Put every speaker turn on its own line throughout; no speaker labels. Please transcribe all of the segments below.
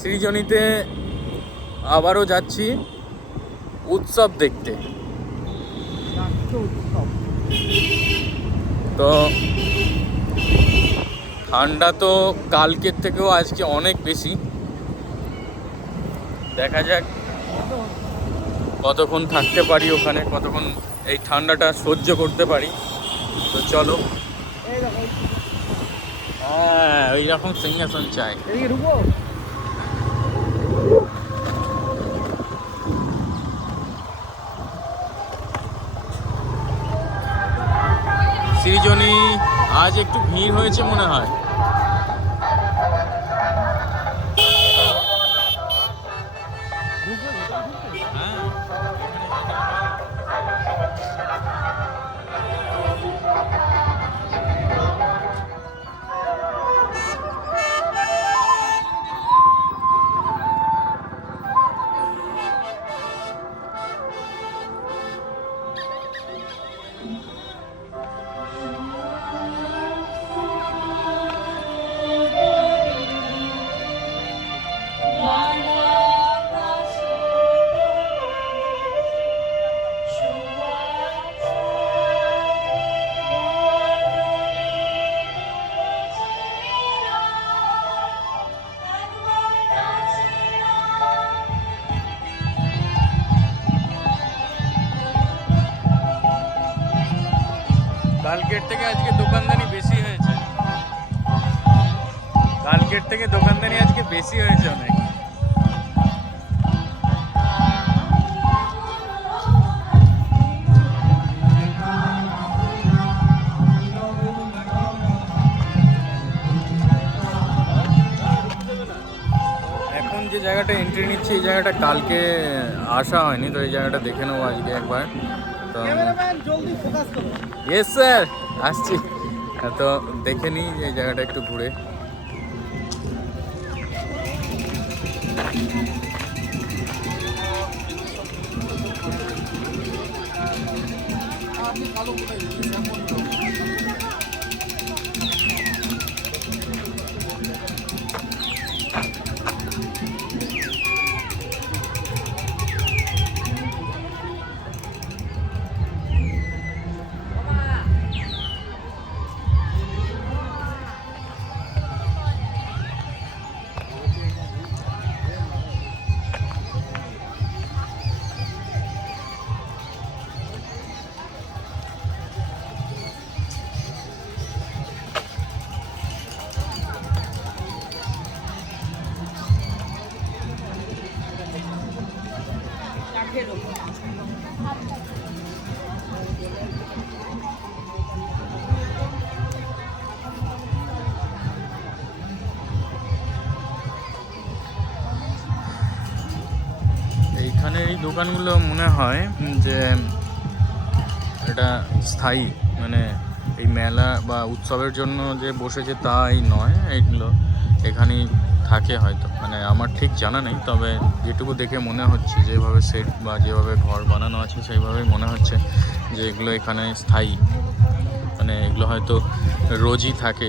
সৃজনীতে আবারও যাচ্ছি উৎসব দেখতে। তো ঠান্ডা তো কালকের থেকেও আজকে অনেক বেশি। দেখা যাক কতক্ষণ থাকতে পারি ওখানে কতক্ষণ এই ঠান্ডাটা সহ্য করতে পারি। তো চলো। হ্যাঁ ওই রকম সিংহাসন চাই। আজ একটু ভিড় হয়েছে মনে হয়। কালকের থেকে আজকে দোকানদানি বেশি হয়েছে। কালকের থেকে দোকানদানি আজকে বেশি হয়েছে অনেক। যে জায়গাটা এন্ট্রি নিচ্ছে, এই জায়গাটা কালকে আসা হয়নি, তো এই জায়গাটা দেখে নেব আজকে একবার। তো ইয়েস স্যার আসছি। তো দেখে নিই যে এই জায়গাটা একটু ঘুরে। এইখানে এই দোকানগুলো মনে হয় যে এটা স্থায়ী মানে এই মেলা বা উৎসবের জন্য যে বসেছে তাই নয় এইগুলো এখানেই থাকে হয়তো। মানে আমার ঠিক জানা নেই, তবে যেটুকু দেখে মনে হচ্ছে যেভাবে সেট বা যেভাবে ঘর বানানো আছে সেইভাবেই মনে হচ্ছে যে এগুলো এখানে স্থায়ী। মানে এগুলো হয়তো রোজই থাকে,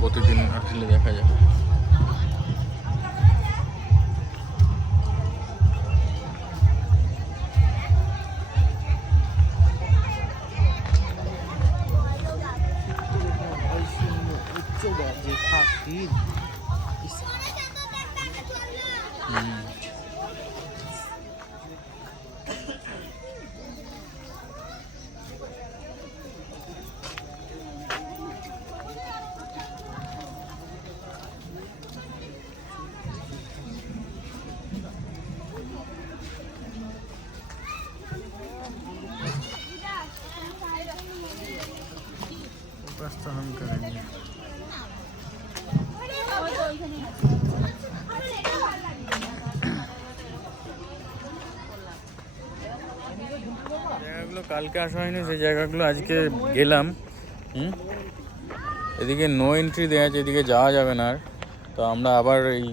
প্রতিদিন আসলে দেখা যায়। জায়গাগুলো, কালকে আসা হয়নি, সেই জায়গাগুলো আজকে গেলাম, হুম? এদিকে নো এন্ট্রি দেওয়া আছে, এদিকে যাওয়া যাবে না আর। তো আমরা আবার এই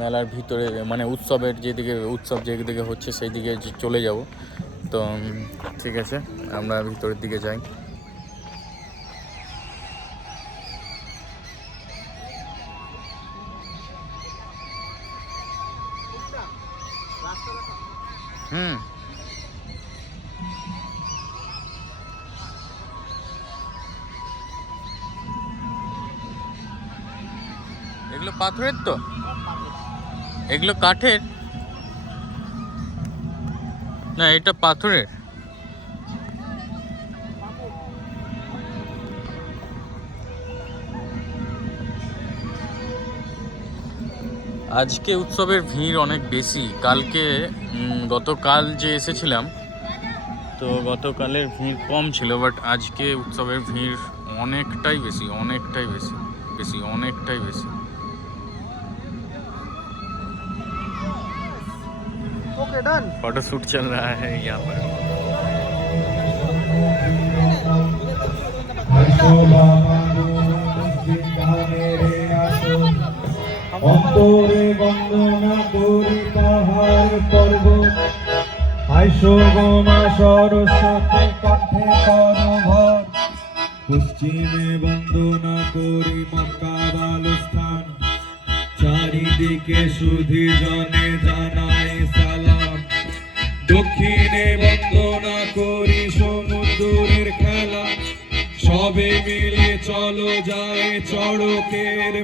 মেলার ভিতরে মানে উৎসবের যেদিকে, উৎসব যেদিকে হচ্ছে সেই দিকে চলে যাব। তো ঠিক আছে, আমরা ভিতরের দিকে যাই। এগুলো পাথরের তো? এগুলো কাঠের? না, এটা পাথরের। আজকে উৎসবের ভিড় অনেক বেশি। কালকে গতকাল যে এসেছিলাম, তো গতকালের ভিড় কম ছিল বাট আজকে উৎসবের ভিড় অনেকটাই বেশি অনেকটাই বেশি বেশি, অনেকটাই বেশি।
ओके डन
फोटो शूट चल रहा है यहाँ पर
অন্তরে বন্দনা করি পাহাড় পর্বত আইসো গোমা সরস্বতী কণ্ঠে করভর পশ্চিমে বন্দনা করি মক্কা বালস্থান চারিদিকে সুধি জনে জানাই সালাম দক্ষিণে বন্দনা করি সমুদ্রের খেলা। সবে মিলে চলো যায় চড়কের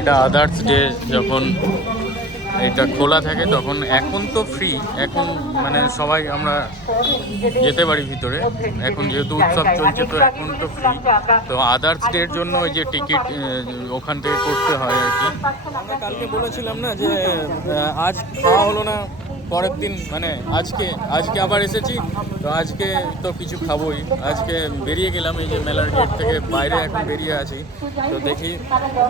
এটা আদার্স ডে যখন এটা খোলা থাকে তখন এখন তো ফ্রি এখন মানে সবাই আমরা যেতে পারি ভিতরে। এখন যেহেতু উৎসব চলছে তো এখন তো ফ্রি তো আদার্স ডের জন্য ওই যে টিকিট ওখান থেকে করতে হয় আর কি। আমরা কালকে বলেছিলাম না যে আজ খাওয়া হলো না। পরের দিন মানে আজকে আজকে আবার এসেছি, তো আজকে তো কিছু খাবোই। আজকে বেরিয়ে গেলাম এই যে মেলার গেট থেকে, বাইরে এখন বেরিয়ে আছি। তো দেখি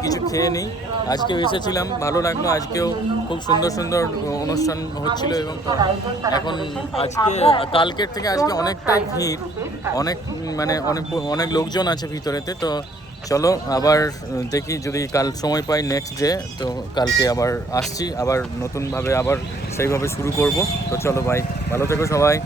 কিছু খেয়ে নিই। আজকেও এসেছিলাম, ভালো লাগল, আজকেও খুব সুন্দর সুন্দর অনুষ্ঠান হচ্ছিল এবং এখন আজকে, কালকের থেকে আজকে অনেকটাই ভিড়, অনেক মানে অনেক অনেক লোকজন আছে ভিতরেতে, তো চলো, আবার দেখি যদি কাল সময় পাই নেক্সট ডে তো কালকে আবার আসছি, আবার নতুনভাবে আবার সেইভাবে শুরু করব। তো চলো ভাই ভালো থেকো সবাই।